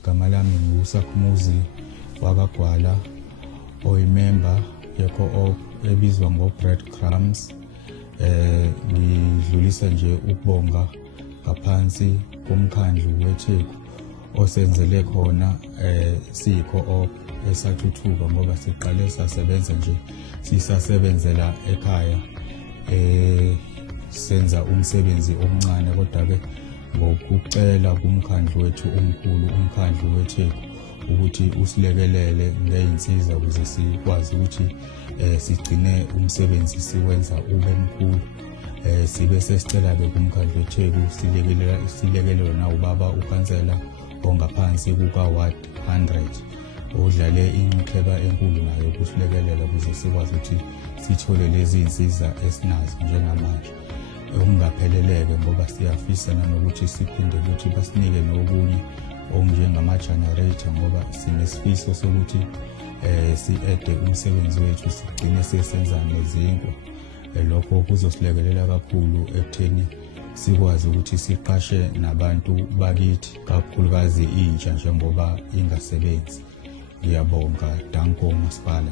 igama lami nguSakhumuzi wakwaGwala, oyimember ye-co-op ebizwa ngo-Breadcrumbs. Ngidlulisa nje ukubonga ngaphansi komkhandlu weTheku osenzele khona siyi-co-op esathuthuka ngoba siqale sasebenza nje sisasebenzela ekhaya senza umsebenzi omncane, kodwa-ke ngokucela kumkhandlu wethu omkhulu, umkhandlu weTheku, ukuthi usilekelele ngey'nsiza ukuze sikwazi ukuthi sigcine umsebenzi siwenza ube mkhulu. Sibe sesicela-ke kumkhandlu weTheku silekelelwe na ubaba ukhansela ongaphansi kuka-Ward 100 odlale inxaxheba enkulu nayo ukusilekelela ukuze sikwazi ukuthi sithole lezi iy'nsiza esinazo njengamanje. Okungapheleleke ngoba siyafisa nanokuthi siphinde ukuthi basinike nokunye okunjengama-generator ngoba sinesifiso sokuthi si-ede umsebenzi wethu sigcine sesenza nezinkwa. Lokho kuzosilekelela kakhulu ekutheni sikwazi ukuthi siqashe nabantu bakithi, kakhulukazi intsha njengoba ingasebenzi. Ngiyabonga, danko masipala.